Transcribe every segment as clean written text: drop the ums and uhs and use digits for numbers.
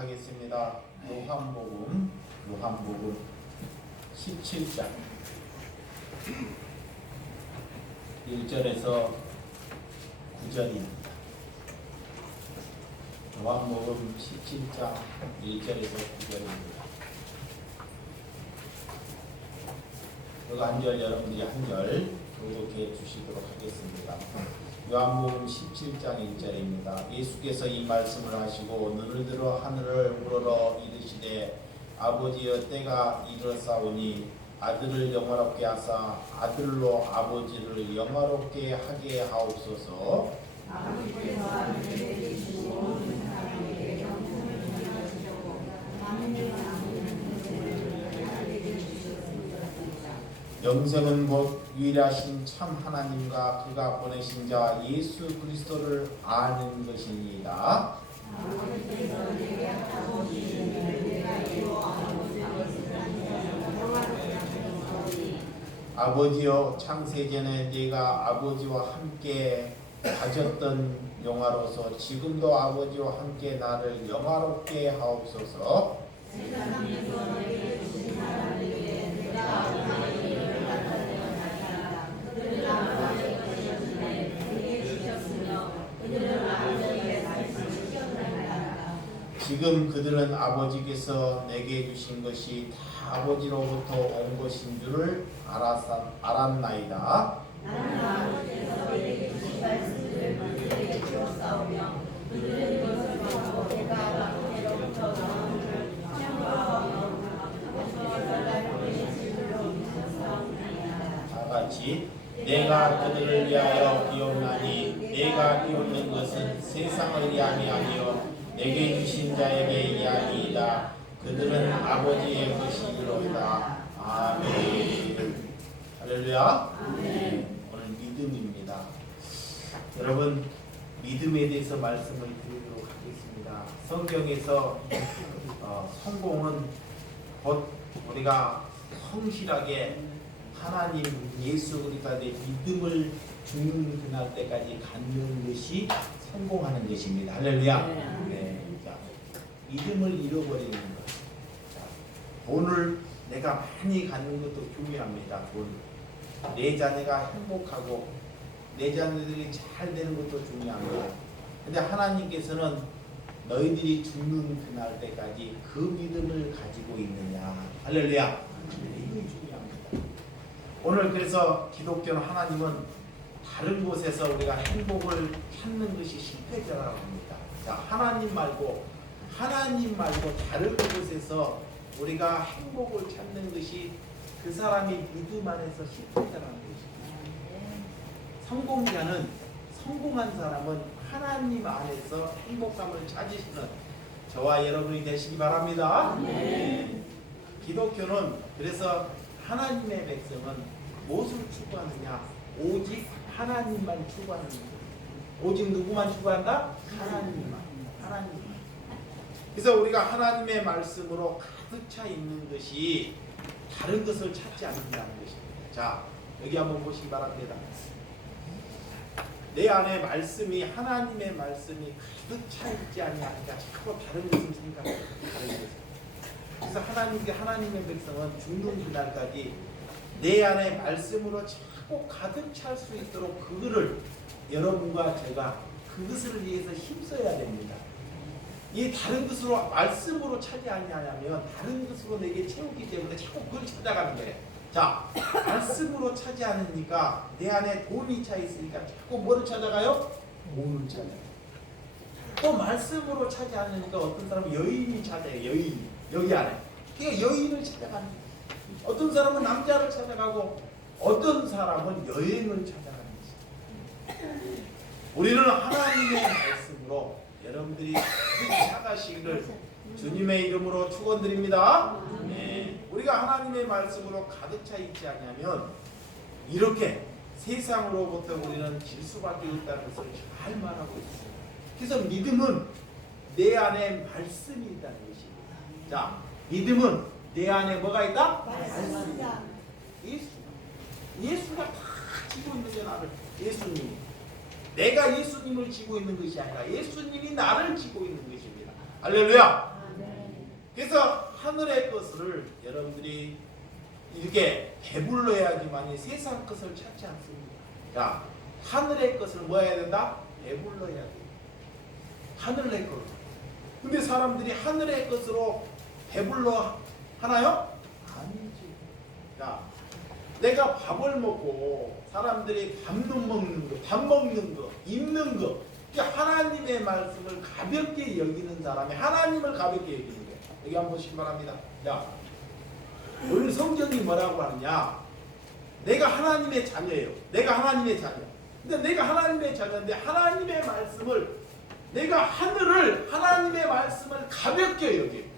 하겠습니다. 요한복음 17장 1절에서 9절입니다. 요한복음 17장 1절에서 9절입니다. 그거 한 절 여러분들이 한 절 교독해 주시도록 하겠습니다. 요한복음 17장 1절입니다. 예수께서 이 말씀을 하시고 눈을 들어 하늘을 우러러 이르시되 아버지여 때가 이르렀사오니 아들을 영화롭게 하사 아들로 아버지를 영화롭게 하게 하옵소서. 아버지께서 아들을 주시고 모든 사람에게 영생을 전하시려고 만민을 영생은 곧 유일하신 참 하나님과 그가 보내신 자 예수 그리스도를 아는 것입니다. 아버지께서 내게 하고 주시는 내가 이로 아버지여 창세전에 내가 아버지와 함께 가졌던 영화로서 지금도 아버지와 함께 나를 영화롭게 하옵소서. 세상에서 내게 주신 사람에게 내가 아버지의 일을 갖다 그들을 아버지의 것이었는데 내게 주셨으며 그들을 아버지의 말씀을 시켰나이다. 지금 그들은 아버지께서 내게 주신 것이 다 아버지로부터 온 것인 줄을 알았나이다. 나는 아버지께서 내게 주신 말씀을 그들에게 주었사오며 그들은 이것을 보고 내가 아버지로부터 나온 줄 참고하며 아버지께서 나를 보내신 줄로 믿었사옵나이다. 다 같이 내가 그들을 위하여 기업나니 내가 기업는 것은 세상을 위함이 아니요 내게 주신 자에게 위함이이다. 그들은 아버지의 것이로다. 아멘. 할렐루야. 아멘. 오늘 믿음입니다. 여러분 믿음에 대해서 말씀을 드리도록 하겠습니다. 성경에서 성공은 곧 우리가 성실하게 하나님 예수 그리스도의 믿음을 죽는 그날 때까지 갖는 것이 성공하는 것입니다. 할렐루야. 네. 자, 믿음을 잃어버리는 것. 자, 돈을 내가 많이 갖는 것도 중요합니다. 돈. 내 자녀가 행복하고 내 자녀들이 잘 되는 것도 중요합니다. 근데 하나님께서는 너희들이 죽는 그날 때까지 그 믿음을 가지고 있느냐. 할렐루야. 이게 중요합니다. 오늘 그래서 기독교는 하나님은 다른 곳에서 우리가 행복을 찾는 것이 실패자라고 합니다. 자, 하나님 말고 다른 곳에서 우리가 행복을 찾는 것이 그 사람이 믿음 안에서 실패자라는 것입니다. 성공자는 성공한 사람은 하나님 안에서 행복감을 찾으시는 저와 여러분이 되시기 바랍니다. 네. 기독교는 그래서 하나님의 백성은 무엇을 추구하느냐? 오직 하나님만 추구하는 거예요. 오직 누구만 추구한다? 하나님만. 그래서 우리가 하나님의 말씀으로 가득 차 있는 것이 다른 것을 찾지 않는다는 것입니다. 자, 여기 한번 보시기 바랍니다. 내 안에 말씀이 하나님의 말씀이 가득 차 있지 아니하니까 자꾸 다른 것을 생각하고 다른 것을. 그래서 하나님의 백성은 죽는 그날까지 내 안에 말씀으로 자꾸 가득 찰 수 있도록 그거를 여러분과 제가 그것을 위해서 힘써야 됩니다. 이 다른 것으로 말씀으로 차지 아니하냐면 다른 것으로 내게 채우기 때문에 자꾸 그걸 찾아가는 거예요. 자, 말씀으로 차지 않으니까 내 안에 돈이 차 있으니까 자꾸 뭐를 찾아가요? 돈을 찾아요. 또 말씀으로 차지 않으니까 어떤 사람은 여인이 찾아요. 여인 여기 안에. 그러니까 여인을 찾아가는 거예요. 어떤 사람은 남자를 찾아가고 어떤 사람은 여행을 찾아가는 것입니다. 우리는 하나님의 말씀으로 여러분들이 찾아가시기를 주님의 이름으로 축원드립니다. 네. 우리가 하나님의 말씀으로 가득 차 있지 않냐면 이렇게 세상으로부터 우리는 질 수밖에 없다는 것을 잘 말하고 있습니다. 그래서 믿음은 내 안에 말씀이 있다는 것입니다. 자, 믿음은 내 안에 뭐가 있다? 말씀이. 예수가 다 지고 있는 게 나를 예수님. 내가 예수님을 지고 있는 것이 아니라 예수님이 나를 지고 있는 것입니다. 할렐루야. 그래서 하늘의 것을 여러분들이 이렇게 배불러야지만 세상 것을 찾지 않습니다. 자, 하늘의 것을 뭐 해야 된다? 배불러야 돼. 하늘의 것. 근데 사람들이 하늘의 것으로 배불러 하나요? 아니지. 자, 내가 밥을 먹고 사람들이 밥도 먹는 거, 밥 먹는 거, 입는 거, 하나님의 말씀을 가볍게 여기는 사람이 하나님을 가볍게 여기는 거예요. 여기 한번 보시기 바랍니다. 자, 오늘 성경이 뭐라고 하느냐? 내가 하나님의 자녀예요. 내가 하나님의 자녀. 근데 내가 하나님의 자녀인데 하나님의 말씀을 내가 하나님의 말씀을 가볍게 여겨요.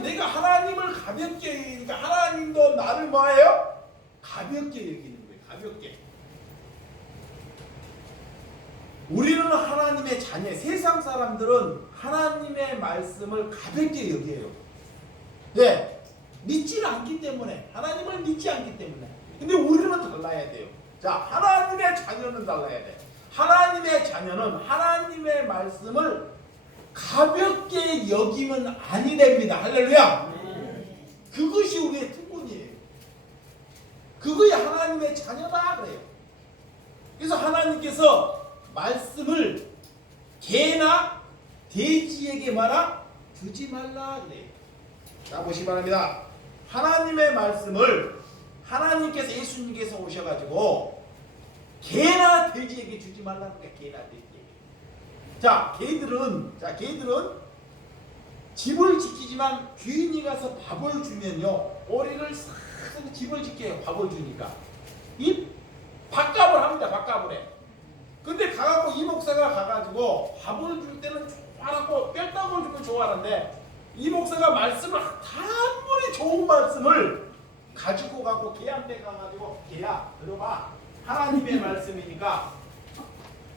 내가 하나님을 가볍게 여기니까 하나님도 나를 뭐예요? 가볍게 여기는 거예요. 가볍게. 우리는 하나님의 자녀. 세상 사람들은 하나님의 말씀을 가볍게 여겨요. 네. 믿지는 않기 때문에. 하나님을 믿지 않기 때문에. 근데 우리는 달라야 돼요. 자, 하나님의 자녀는 달라야 돼. 하나님의 자녀는 하나님의 말씀을 가볍게 여기면 아니 됩니다. 할렐루야. 그것이 우리의 특권이에요. 그것이 하나님의 자녀다 그래요. 그래서 하나님께서 말씀을 개나 돼지에게 말아 주지 말라 그래요. 자, 보시기 바랍니다. 하나님의 말씀을 하나님께서 예수님께서 오셔가지고 개나 돼지에게 주지 말라는 거야. 개나 돼지에게. 자, 개들은 집을 지키지만 주인이 가서 밥을 주면요, 오리를 싹 집을 지켜요. 밥을 주니까 이 밥값을 합니다. 밥값을 해. 근데 가갖고 이 목사가 가가지고 밥을 줄 때는 좋아하고 뼈떡을 주면 좋아하는데 이 목사가 말씀을 아무리 좋은 말씀을 가지고 가고 개한테 가가지고 개야 들어봐. 하나님의 말씀이니까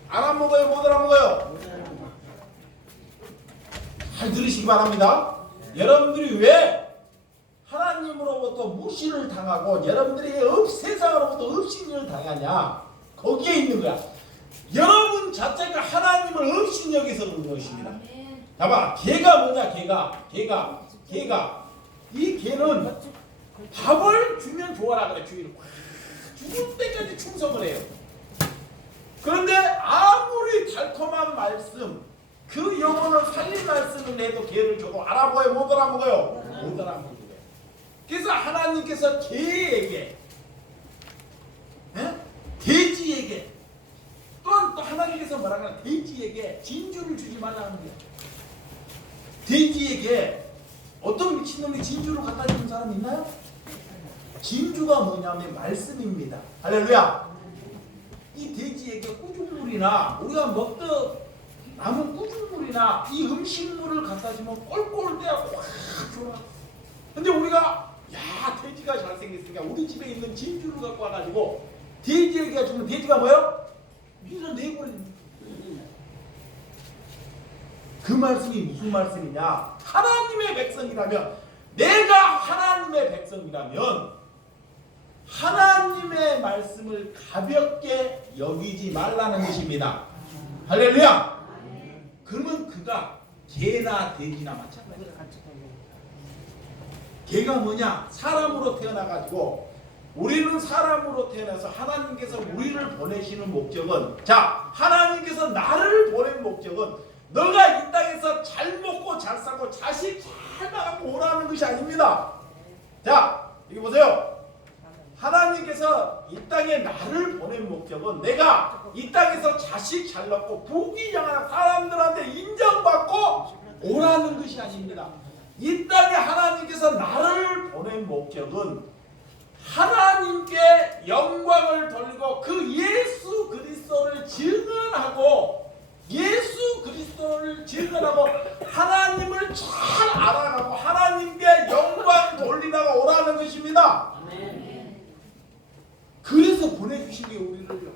알아먹어요? 못 알아먹어요? 잘 들으시기 바랍니다. 여러분들이 왜 하나님으로부터 무시를 당하고 여러분들이 세상으로부터 업신을 당하냐? 거기에 있는 거야. 여러분 자체가 하나님을 업신 여기서 그런 것입니다. 봐봐, 개가 뭐냐? 개가 이 개는 밥을 주면 좋아라 그래. 주인을 죽을 때까지 충성을 해요. 그런데 아무리 달콤한 말씀, 그 영혼을 살린 말씀을 해도 개를 줘도 알아보아요? 못 알아먹어요? 못 알아먹어요. 그래서 하나님께서 개에게, 돼지에게, 또 하나님께서 뭐라고 돼지에게 진주를 주지 말라는 거예요. 돼지에게 어떤 미친놈이 진주를 갖다 주는 사람 있나요? 진주가 뭐냐면 말씀입니다. 할렐루야. 이 돼지에게 꾸중물이나 우리가 먹던 남은 꾸중물이나 이 음식물을 갖다 주면 꼴꼴 때가 확 좋아. 근데 우리가 돼지가 잘생겼으니까 우리 집에 있는 진주를 갖고 와가지고 돼지에게 주면 돼지가 뭐요? 밀어내버립니다. 그 말씀이 무슨 말씀이냐? 하나님의 백성이라면, 내가 하나님의 백성이라면 하나님의 말씀을 가볍게 여기지 말라는 것입니다. 할렐루야. 그러면 그가 개나 돼지나 마찬가지야. 개가 뭐냐? 사람으로 태어나가지고, 우리는 사람으로 태어나서 하나님께서 우리를 보내시는 목적은, 자, 하나님께서 나를 보낸 목적은 너가 이 땅에서 잘 먹고 잘 살고 자식 잘 나가고 오라는 것이 아닙니다. 자, 여기 보세요. 하나님께서 이 땅에 나를 보낸 목적은 내가 이 땅에서 자식 잘 낳고 부귀영화한 사람들한테 인정받고 오라는 것이 아닙니다. 이 땅에 하나님께서 나를 보낸 목적은 하나님께 영광을 돌리고 그 예수 그리스도를 증언하고, 예수 그리스도를 증언하고 하나님을 잘 알아가고 하나님께 영광 돌리다가 오라는 것입니다. 그래서 보내주신 게 우리를요.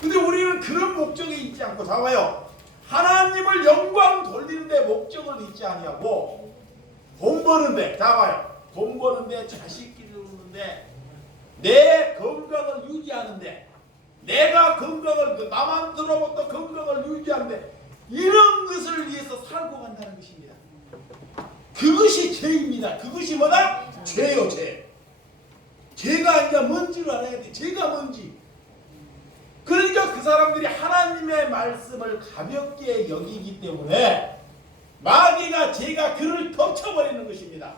근데 우리는 그런 목적이 있지 않고, 잡아요. 하나님을 영광 돌리는데 목적을 잊지 아니하고 돈 버는데, 잡아요. 돈 버는데, 자식 기르는데, 내 건강을 유지하는데, 내가 건강을, 나만 들어봤던 건강을 유지하는데, 이런 것을 위해서 살고 간다는 것입니다. 그것이 죄입니다. 그것이 뭐다? 죄요, 죄. 죄가 이제 뭔지를 알아야 돼. 죄가 뭔지. 그러니까 그 사람들이 하나님의 말씀을 가볍게 여기기 때문에 마귀가 죄가 그를 덮쳐버리는 것입니다.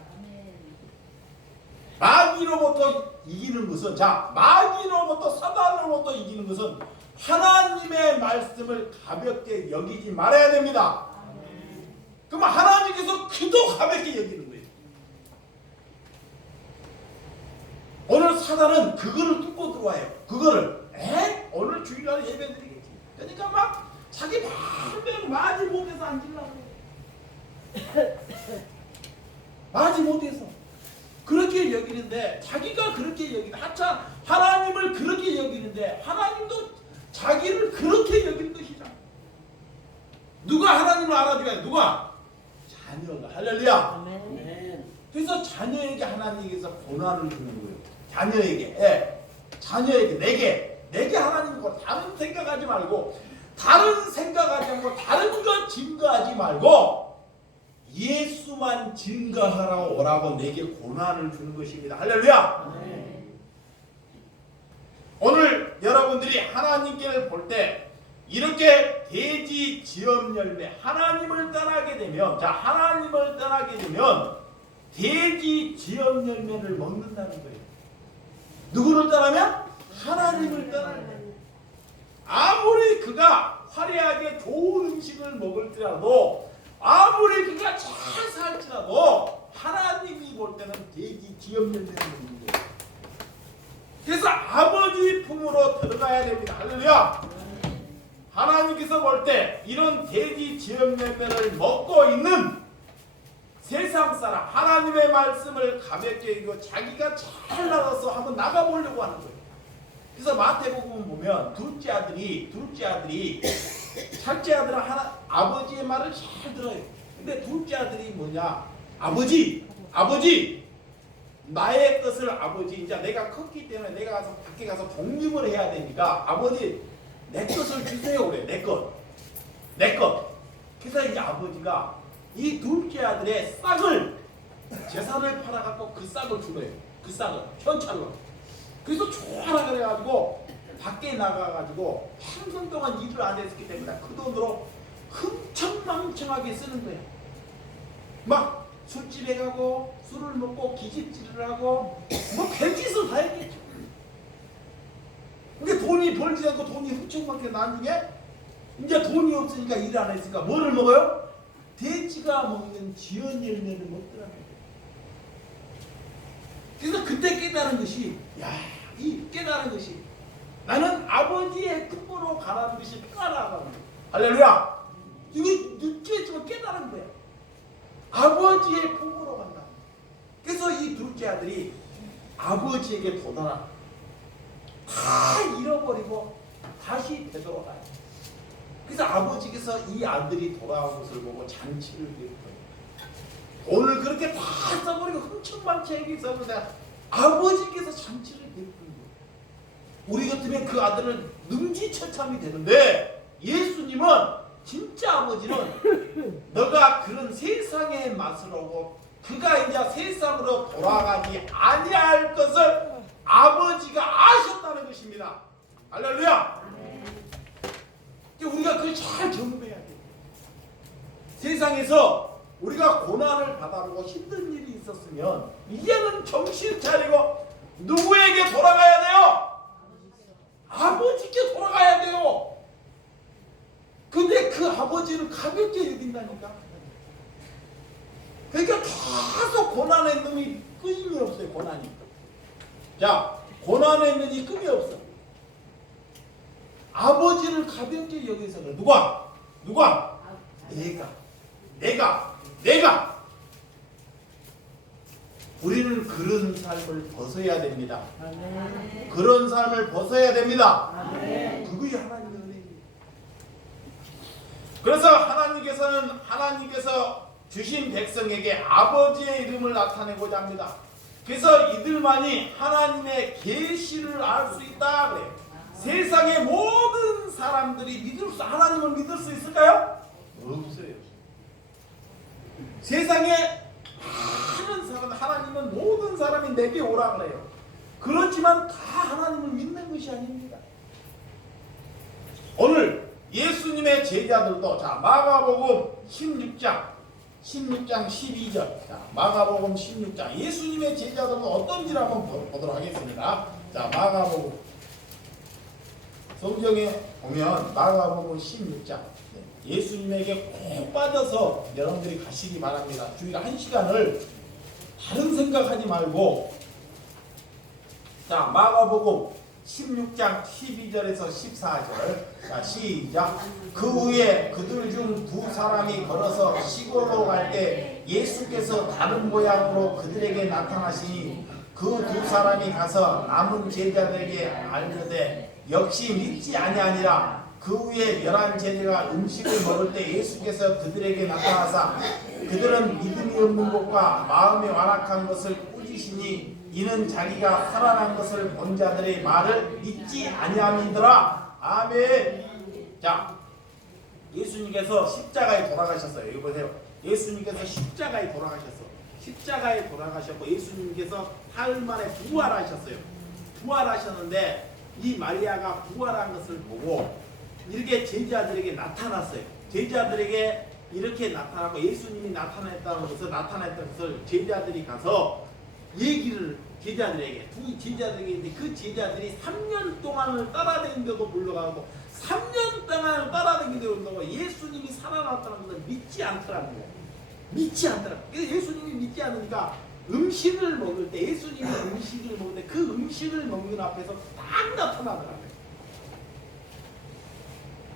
마귀로부터 이기는 것은, 자, 마귀로부터 사단으로부터 이기는 것은 하나님의 말씀을 가볍게 여기지 말아야 됩니다. 그러면 하나님께서 그도 가볍게 여기는 거예요. 오늘 사단은 그거를 뚫고 들어와요. 그거를 오늘 주일날 예배 드리겠지. 그러니까 막 자기 마음대로 마지 못해서 앉으려고 해요. 마지 못해서 그렇게 여기는데, 자기가 그렇게 여기는, 하차 하나님을 그렇게 여기는데 하나님도 자기를 그렇게 여기는 것이잖아. 누가 하나님을 알아줘야 돼? 누가? 자녀가. 할렐루야. 그래서 자녀에게 하나님께서 고난을 주는 거예요. 자녀에게, 자녀에게, 내게 하나님이 고, 다른 생각하지 말고, 다른 생각하지 않고 다른 것 증거하지 말고 예수만 증거하라고 오라고 내게 고난을 주는 것입니다. 할렐루야. 오늘 여러분들이 하나님께를 볼 때 이렇게 돼지 지엄 열매, 하나님을 떠나게 되면, 자, 하나님을 떠나게 되면 돼지 지엄 열매를 먹는다는 거예요. 누구를 떠나면? 하나님을 떠나는 거예요. 아무리 그가 화려하게 좋은 음식을 먹을지라도, 아무리 그가 잘 살지라도 하나님이 볼 때는 돼지 지엄 열매를 먹는 거예요. 그래서 아버지 품으로 들어가야 됩니다. 할렐루야. 하나님께서 볼 때 이런 돼지 지엄 열매를 먹고 있는 세상 사람, 하나님의 말씀을 가볍게 읽고 자기가 잘 나가서 한번 나가보려고 하는 거예요. 그래서 마태복음 보면 둘째 아들이 첫째 아들은 아버지의 말을 잘 들어요. 근데 둘째 아들이 뭐냐? 아버지, 나의 것을 아버지, 이제 내가 컸기 때문에 내가 가서 밖에 가서 독립을 해야 되니까 아버지 내 것을 주세요 그래. 내 것. 그래서 이제 아버지가 이 둘째 아들의 싹을, 재산을 팔아갖고 그 싹을 주래요. 그 싹을 현찰로. 그래서 좋아라 그래가지고 밖에 나가가지고 평생 동안 일을 안 했기 때문에 그 돈으로 흥청망청하게 쓰는 거예요. 막 술집에 가고 술을 먹고 기집질을 하고 뭐 별짓을 다 했겠죠. 근데 돈이 벌지 않고 돈이 흥청망청 나중에 이제 돈이 없으니까 일 안 했으니까 뭐를 먹어요? 돼지가 먹는 지연 열매를 먹더라고요. 그래서 그때 깨달은 것이, 이 깨달은 것이 나는 아버지의 품으로 가라는 것이 편하다고. 할렐루야. 이게 느끼겠지만 깨달은 거야. 아버지의 품으로 간다. 그래서 이 둘째 아들이 아버지에게 도달한, 다 잃어버리고 다시 되돌아가요. 그래서 아버지께서 이 아들이 돌아온 것을 보고 잔치를 베풀어요. 돈을 그렇게 다 써버리고 흥청망청하게 썼는데 아버지께서 잔치를 베푸는 거예요. 우리 같으면 그 아들은 능지처참이 되는데, 예수님은 진짜 아버지는 너가 그런 세상의 맛을 오고 그가 이제 세상으로 돌아가지 아니할 것을 아버지가 아셨다는 것입니다. 할렐루야. 우리가 그걸 잘 경험해야 돼요. 세상에서 우리가 고난을 받아보고 힘든 일이 있었으면 이제는 정신 차리고 누구에게 돌아가야 돼요? 아버지께 돌아가야 돼요. 근데 그 아버지를 가볍게 여긴다니까. 그러니까 계속 고난에 놈이 끊임이 없어요. 고난이. 자, 고난에 있는 이 끔이 없어. 아버지를 가볍게 여기서 그래. 누가? 내가. 우리는 그런 삶을 벗어야 됩니다. 아멘. 그런 삶을 벗어야 됩니다. 아멘. 그것이 하나님의 은혜입니다. 그래서 하나님께서 주신 백성에게 아버지의 이름을 나타내고자 합니다. 그래서 이들만이 하나님의 계시를 알 수 있다 그래요. 세상의 모든 사람들이 하나님을 믿을 수 있을까요? 없어요. 세상에 많은 사람, 하나님은 모든 사람이 내게 오라 그래요. 그렇지만 다 하나님을 믿는 것이 아닙니다. 오늘 예수님의 제자들도 자 마가복음 16장 12절 자 마가복음 16장 예수님의 제자들은 어떤지를 한번 보도록 하겠습니다. 자 마가복음 성경에 보면 마가복음 16장 예수님에게 꼭 빠져서 여러분들이 가시기 바랍니다. 주일에 1시간을 다른 생각하지 말고 자 마가복음 16장 12절에서 14절 자 시작. 그 후에 그들 중 두 사람이 걸어서 시골로 갈 때 예수께서 다른 모양으로 그들에게 나타나시니 그 두 사람이 가서 남은 제자들에게 알려되 역시 믿지 아니하니라. 그 후에 11제자가 음식을 먹을 때 예수께서 그들에게 나타나사 그들은 믿음이 없는 것과 마음이 완악한 것을 꾸짖으시니 이는 자기가 살아난 것을 본 자들의 말을 믿지 아니함이더라. 아멘. 자, 예수님께서 십자가에 돌아가셨어요. 이거 보세요. 예수님께서 십자가에 돌아가셨어. 십자가에 돌아가셨고 예수님께서 사흘 만에 부활하셨어요. 부활하셨는데 이 마리아가 부활한 것을 보고 이렇게 제자들에게 나타났어요. 제자들에게 이렇게 나타나고 예수님이 나타났다는 것을 제자들이 가서 얘기를 제자들에게 두 제자들에게 있는데 그 제자들이 3년 동안을 따라다니는데도 불구하고 3년 동안을 따라다니는데도 불구하고 예수님이 살아났다는 것을 믿지 않더라는 거예요. 믿지 않더라고요. 그래서 예수님이 믿지 않으니까 음식을 먹을 때 예수님이 음식을 먹을 때 그 음식을 먹는 앞에서 딱 나타나더라고요.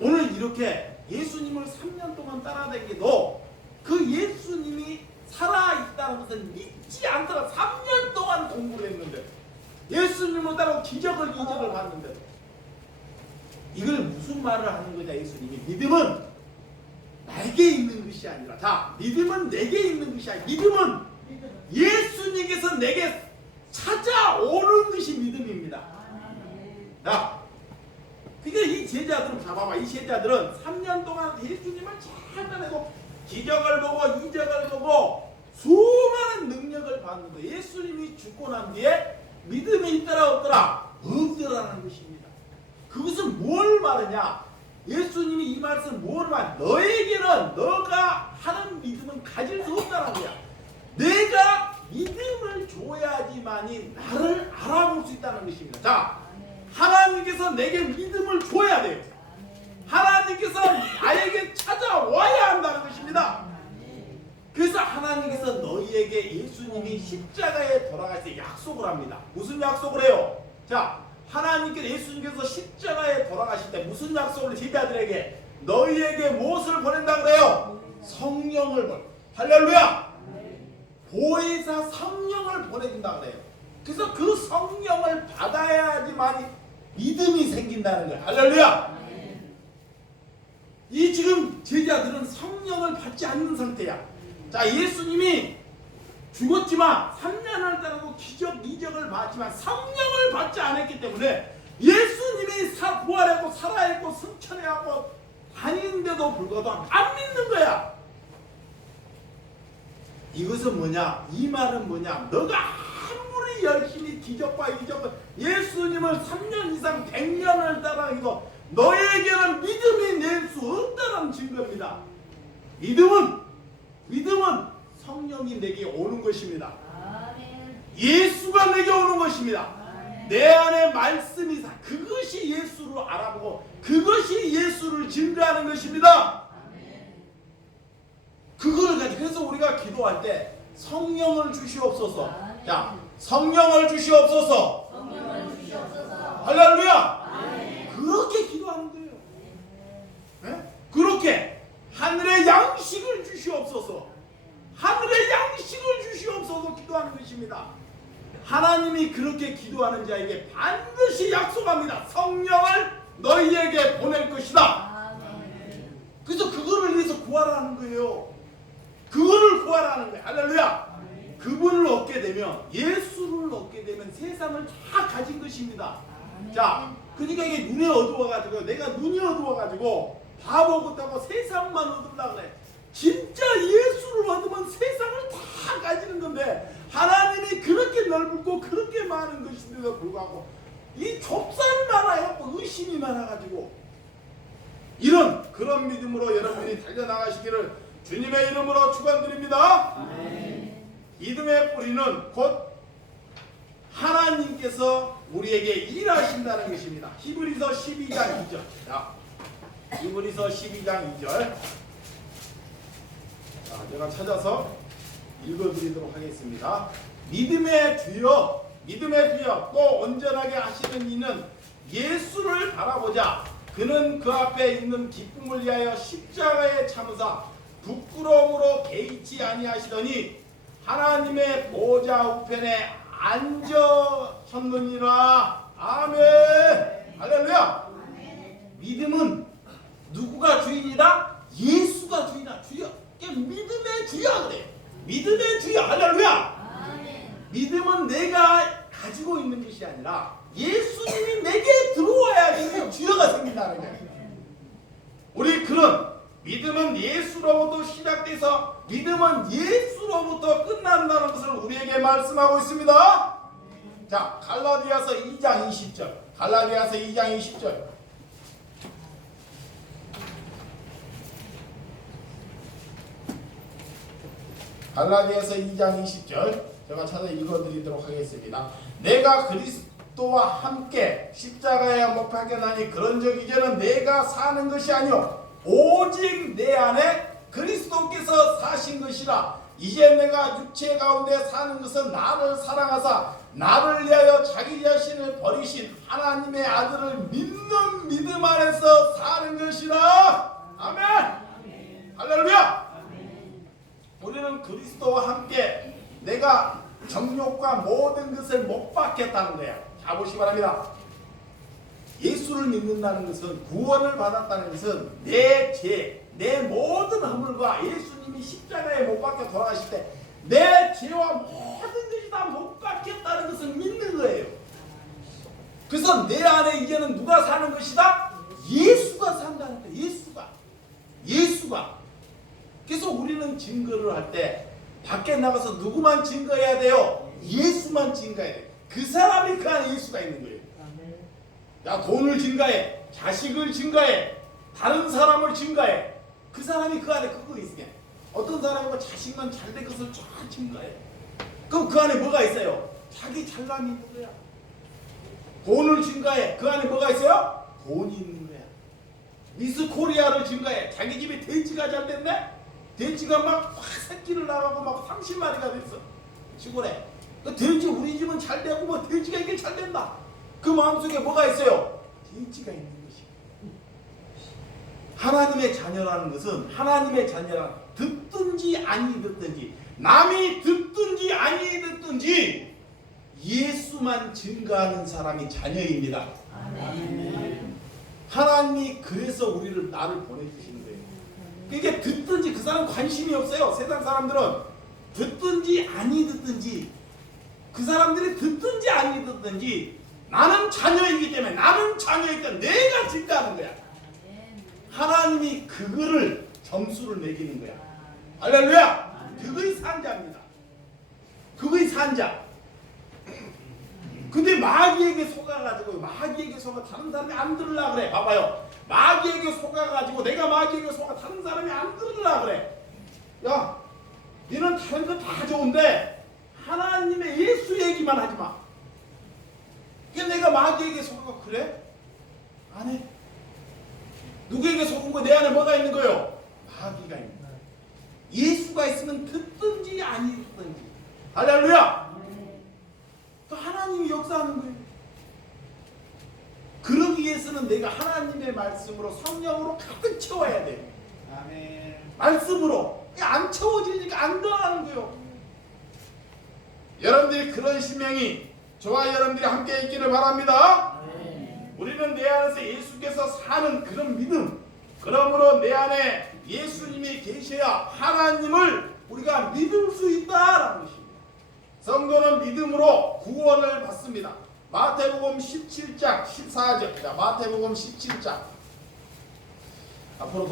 오늘 이렇게 예수님을 3년 동안 따라다니게도 그 예수님이 살아있다는 것을 믿지 않더라. 3년 동안 공부를 했는데 예수님을 따라 기적을 봤는데 이걸 무슨 말을 하는 거냐. 예수님이 믿음은 나에게 있는 것이 아니라 자 믿음은 내게 있는 것이 아니라 믿음은 예수님께서 내게 찾아오는 것이 믿음입니다. 자 그러니까 이 제자들은 잡아봐. 이 제자들은 3년 동안 예수님을 잘 따르고 기적을 보고 이적을 보고 수많은 능력을 봤는데 예수님이 죽고 난 뒤에 믿음이 있더라 없더라? 없더라는 것입니다. 그것은 뭘 말하냐? 예수님이 이 말씀을 뭘 말? 너에게는 너가 하는 믿음은 가질 수 없다는 거야. 내가 믿음을 줘야지만이 나를 알아볼 수 있다는 것입니다. 자, 하나님께서 내게 믿음을 줘야 돼요. 하나님께서 나에게 찾아와야 한다는 것입니다. 그래서 하나님께서 너희에게 예수님이 십자가에 돌아갈 때 약속을 합니다. 무슨 약속을 해요? 자, 하나님께서 예수님께서 십자가에 돌아가실 때 무슨 약속을 제자들에게 너희에게 무엇을 보낸다 그래요? 성령을 보내. 할렐루야. 보혜사 성령을 보내준다 그래요. 그래서 그 성령을 받아야지만 믿음이 생긴다는 거예요. 할렐루야. 이 지금 제자들은 성령을 받지 않는 상태야. 자, 예수님이 죽었지만 3년을 따르고 기적 이적을 받지만 성령을 받지 않았기 때문에 예수님이 부활하고 살아있고 승천해하고 다니는데도 불구하고 안 믿는 거야. 이것은 뭐냐? 이 말은 뭐냐? 너가 아무리 열심히 기적과 이적을 예수님을 3년 이상 100년을 따라다니고 너에게는 믿음이 낼 수 없다는 증거입니다. 믿음은 성령이 내게 오는 것입니다. 예수가 내게 오는 것입니다. 내 안에 말씀이 그것이 예수를 알아보고 그것이 예수를 증거하는 것입니다. 그거를 가지고 그래서 우리가 기도할 때 성령을 주시옵소서. 자, 성령을 주시옵소서. 할렐루야. 그렇게 기도하는 거예요. 네? 그렇게 하늘의 양식을 주시옵소서. 하늘의 양식을 주시옵소서 기도하는 것입니다. 하나님이 그렇게 기도하는 자에게 반드시 약속합니다. 성령을 너희에게 보낼 것이다. 그래서 그거를 위해서 구하라는 거예요. 그거를 구하라는 거예요. 할렐루야. 그분을 얻게 되면 예수를 얻게 되면 세상을 다 가진 것입니다. 자, 그러니까 이게 눈에 어두워가지고 내가 눈이 어두워가지고 바보 같다고 세상만 얻으려고 그래. 진짜 예수를 얻으면 믿음에도 불구하고 이 좁쌀 많아요. 의심이 많아가지고 그런 믿음으로 여러분이 달려나가시기를 주님의 이름으로 축원드립니다. 믿음의 뿌리는 곧 하나님께서 우리에게 일하신다는 것입니다. 히브리서 12장 2절. 자, 히브리서 12장 2절. 자, 제가 찾아서 읽어드리도록 하겠습니다. 믿음의 주여 또 온전하게 하시는 이는 예수를 바라보자. 그는 그 앞에 있는 기쁨을 위하여 십자가에 참으사 부끄러움으로 개의치 아니하시더니 하나님의 보좌 우편에 앉으셨느니라. 아멘. 할렐루야. 믿음은 누구가 주인이다? 예수가 주인이다. 주여. 믿음의 주여 그래. 믿음의 주여. 할렐루야. 믿음은 내가 가지고 있는 것이 아니라 예수님이 내게 들어와야지 주여가 생긴다는 거예요. 우리 그런 믿음은 예수로부터 시작돼서 믿음은 예수로부터 끝난다는 것을 우리에게 말씀하고 있습니다. 자, 갈라디아서 2장 20절. 갈라디아서 2장 20절. 갈라디아서 2장 20절. 제가 찾아 읽어드리도록 하겠습니다. 내가 그리스도와 함께 십자가에 못 박혀나니 그런즉 이제는 내가 사는 것이 아니요 오직 내 안에 그리스도께서 사신 것이라. 이제 내가 육체 가운데 사는 것은 나를 사랑하사 나를 위하여 자기 자신을 버리신 하나님의 아들을 믿는 믿음 안에서 사는 것이라. 아멘. 할렐루야. 우리는 그리스도와 함께 내가 정욕과 모든 것을 못 받겠다는 거야. 자, 보시기 바랍니다. 예수를 믿는다는 것은, 구원을 받았다는 것은 내 죄, 내 모든 허물과 예수님이 십자가에 못 박혀 돌아가실 때 내 죄와 모든 것이 다 못 받겠다는 것을 믿는 거예요. 그래서 내 안에 이제는 누가 사는 것이다? 예수가 산다는 거예요. 예수가. 그래서 우리는 증거를 할 때 밖에 나가서 누구만 증거해야 돼요? 예수만 증거해야 돼요. 그 사람이 그 안에 예수가 있는 거예요. 야, 돈을 증가해, 자식을 증가해, 다른 사람을 증가해. 그 사람이 그 안에 그거 있으냐? 어떤 사람은 자식만 잘된 것을 쫙 증가해. 그럼 그 안에 뭐가 있어요? 자기 잘남이 있는 거야. 돈을 증가해. 그 안에 뭐가 있어요? 돈이 있는 거야. 미스 코리아를 증가해. 자기 집에 돼지가 잘 됐네? 돼지가 막 새끼를 낳아가고 막 30마리가 됐어. 시골에. 그 돼지 우리 집은 잘 되고 뭐 돼지가 이게 잘 된다. 그 마음속에 뭐가 있어요? 돼지가 있는 것이. 하나님의 자녀라는 것은 하나님의 자녀라 듣든지 아니 듣든지 남이 듣든지 아니 듣든지 예수만 증거하는 사람이 자녀입니다. 아멘. 하나님이 그래서 나를 보내주시는 거예요. 그게 듣든지 그 사람 관심이 없어요. 세상 사람들은 듣든지 아니 듣든지 그 사람들이 듣든지 아니 듣든지 나는 자녀이기 때문에 나는 자녀이기 때문에 내가 증거하는 거야. 하나님이 그거를 점수를 매기는 거야. 할렐루야. 그거의 산자입니다. 그거의 산자. 근데 마귀에게 속아가지고 다른 사람이 안 들으려고 그래. 봐봐요. 마귀에게 속아가지고 내가 마귀에게 속아 다른 사람이 안 들으려고 그래. 야, 너는 다른 거 다 좋은데 하나님의 예수 얘기만 하지 마. 그러니까 내가 마귀에게 속아가 그래? 안 해. 누구에게 속은 거? 내 안에 뭐가 있는 거요? 마귀가 있는 거야. 예수가 있으면 듣든지 아니 듣든지. 할렐루야. 또 하나님이 역사하는 거예요. 그러기 위해서는 내가 하나님의 말씀으로 성령으로 가득 채워야 돼. 아멘. 말씀으로. 안 채워지니까 안 들어가는 거예요. 여러분들이 그런 신명이 저와 여러분들이 함께 있기를 바랍니다. 우리는 내 안에서 예수께서 사는 그런 믿음, 그러므로 내 안에 예수님이 계셔야 하나님을 우리가 믿을 수 있다라는 것입니다. 성도는 믿음으로 구원을 받습니다. 마태복음 17장 14절. 자, 마태복음 17장 앞으로